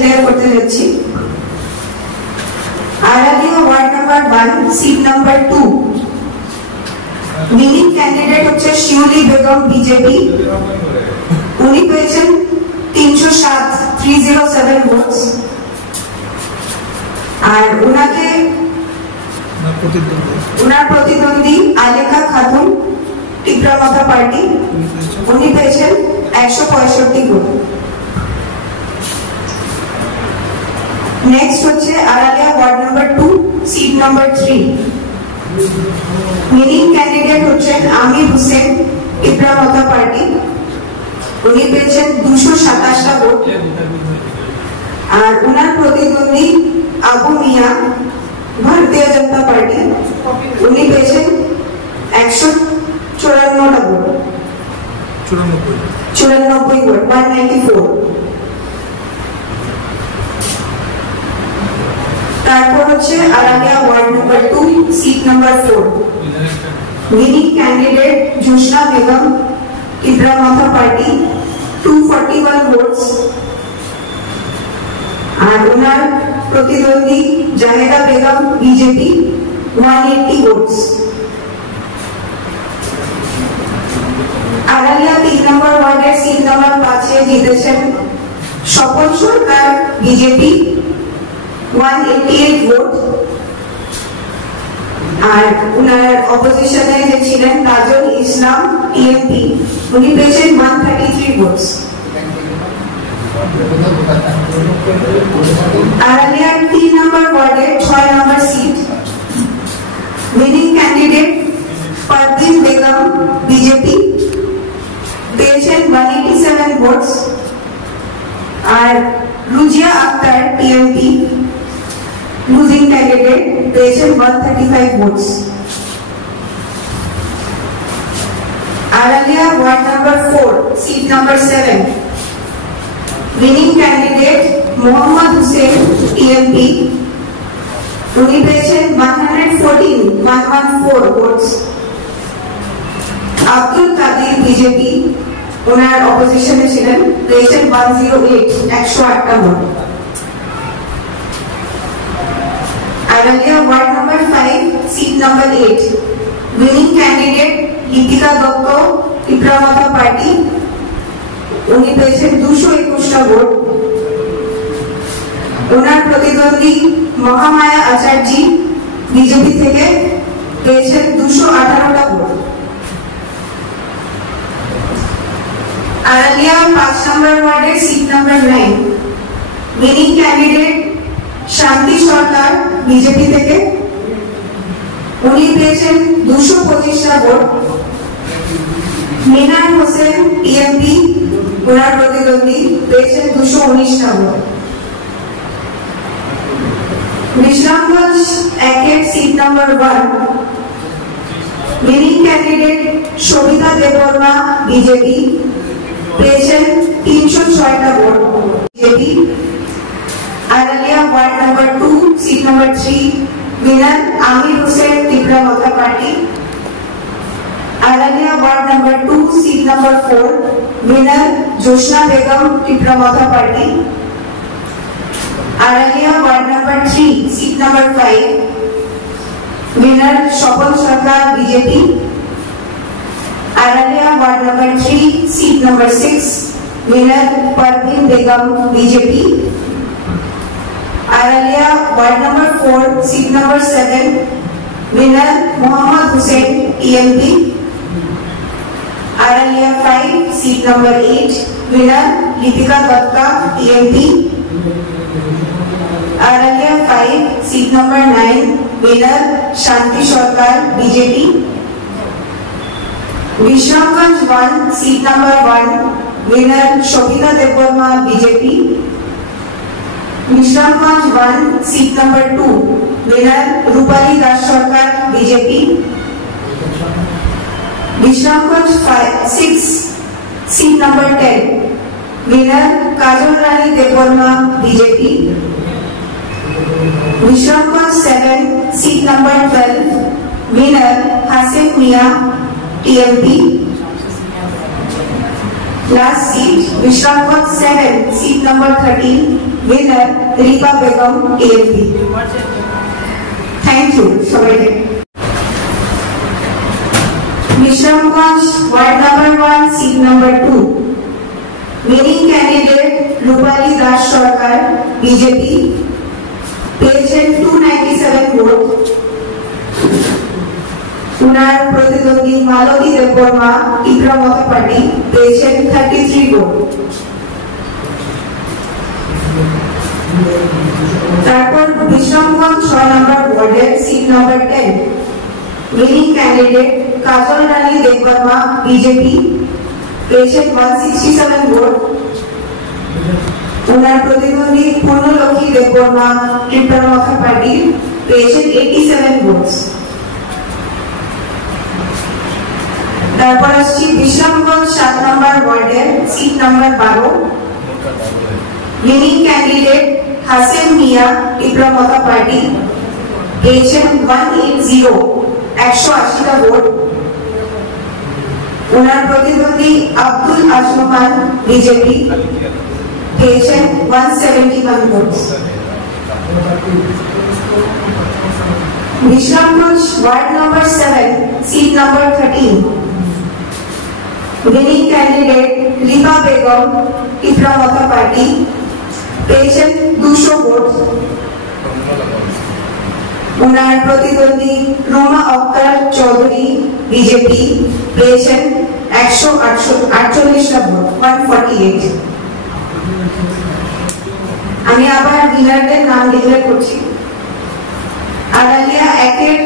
ডিক্লেয়ার করতে যাচ্ছি। Aralia ward number 1 seat number 2 winning candidate হচ্ছে শিউলি বেগম বিজেপি। উনি পেয়েছেন 307 ভোটস। আর ওনার প্রতিদ্বন্দ্বী আলেখা খাতুন টিপ্রামাথা পার্টি, উনি পেয়েছেন 165 ভোট। নেক্সট হচ্ছে Aralia ward number 2 seat number 3 winning candidate হচ্ছেন আমির হোসেন টিপ্রামাথা পার্টি, উনি পেয়েছেন 227টা ভোট। আর ওনার প্রতিদ্বন্দ্বী আবু মিয়া ভারতীয় জনতা পার্টি, উনি পেয়েছেন 154টা ভোট। 94 ভোট 194। তারপর হচ্ছে Aralia ward number 2 seat number 4 winning candidate Josna Begum Tipra Motha party 241 votes. আর ওনার প্রতিদ্বন্দ্বী Jaheda Begum BJP 180 votes. Aralia 3 number ওয়ার্ডের সিট নাম্বার 5 জিতেছেন স্বপন সরকার বিজেপি 188 ভোট। আর ওনার অপোজিশনে যে ছিলেন তাজুল ইসলাম টিএমপি, উনি পেয়েছেন 133 ভোটস। আরালিয়ার 3 নম্বর ওয়ার্ডের 6 নম্বর seat winning candidate Parvin Begum BJP পেয়েছেন 187 ভোটস। আর Rujia Akhtar TMP losing candidate পেয়েছেন 135 votes. Aralia ward number 4 seat number 7 winning candidate Mohammad Hossain TMP, উনি পেয়েছেন 114 ভোটস। আব্দুল কাদির বিজেপি, ওনার অপোজিশনে ছিলেন, পেয়েছেন 108টা ভোট। Aralia ward number 5 seat number 8 winning candidate Lipika Dutta Tipra Motha party, উনি পেয়েছেন 221টা ভোট। ওনার প্রতিদ্বন্দ্বী মহামায়া আচার্য বিজেপি থেকে পেয়েছেন 218টা ভোট। আরালিয়া 5 নম্বর ওয়ার্ডের সিট নাম্বার 9 উইনিং ক্যান্ডিডেট শান্তি সরকার বিজেপি থেকে, উনি পেয়েছেন 225টা ভোট। মিনার হোসেন টিএমপি, ওনার প্রতিদ্বন্দ্বী, পেয়েছেন 219টা ভোট। Bishramganj 1 seat number 1 winning candidate Sabita Debbarma BJP, পেয়েছেন 306টা ভোট BJP. Aralia ward number 2 seat number 3 winner Amir Hossain Tipra Motha party. Aralia ward number 2 seat number 4 winner Josna Begum Tipra Motha party. Aralia ward number 3 seat number 5 winner Swapan Sarkar BJP. Aralia ward number 3 seat number 6 উইনার Parvin Begum BJP. Aralia ward number 4 seat number 7 winner Mohammad Hossain TMP. Aralia 5 seat number 8 winner Lipika Dutta TMP. Aralia 5 seat number 9 winner Shanti Sarkar BJP. Bishramganj 1 seat number 1 winner Sabita Debbarma BJP. Bishramganj 1 seat number 2 winner Rupali Das Sarkar BJP. Bishramganj 6 seat number 10 winner Kajal Rani Debbarma BJP. Bishramganj 7 seat number 12 winner Hasin Mia TMP. Last seat, Vishrambhat 7, seat number 13, winner Ripa Begum, AFP. Thank you. Vishrambhat, ward number 1, seat number 2, winning candidate Rupali Das Sarkar, BJP, patient 297 vote. उनार प्रतिद्वंदी मालती देवबर्मा टिपरा Motha party पेয়েছেন 33 ভোট। তারপর বিশ্বমগঞ্জ 6 নম্বর ওয়ার্ডের সিট নম্বর 10 winning candidate কাজল Rani Debbarma BJP পেয়েছেন 167 ভোট। উনার প্রতিদ্বন্দ্বী পূর্ণলক্ষ্মী দেববর্মা টিপরা মথা পার্টি পেয়েছেন 87 ভোট। তারপর আসছি বিশ্বমগঞ্জ 7 নম্বর ওয়ার্ডের সিট নম্বর 12 উইনিং ক্যান্ডিডেট হাসেন মিয়া টিপরা মথা পার্টি পেয়েছেন 180 ভোট। ওনার প্রতিদ্বন্দ্বী আব্দুল আজমান বিজেপি পেয়েছেন 171 ভোট। Bishramganj ward number 7 seat number 13 winning candidate Ripa Begum Tipra Motha party पेয়েছেন 200 ভোট। उनार प्रतिद्वंदी रोमा अख्तर चौधरी बीजेपी पेয়েছেন 148 ভোট 148। আমি আবার উইনারদের নাম ডিক্লেয়ার করছি। আড়ালিয়া 1 এর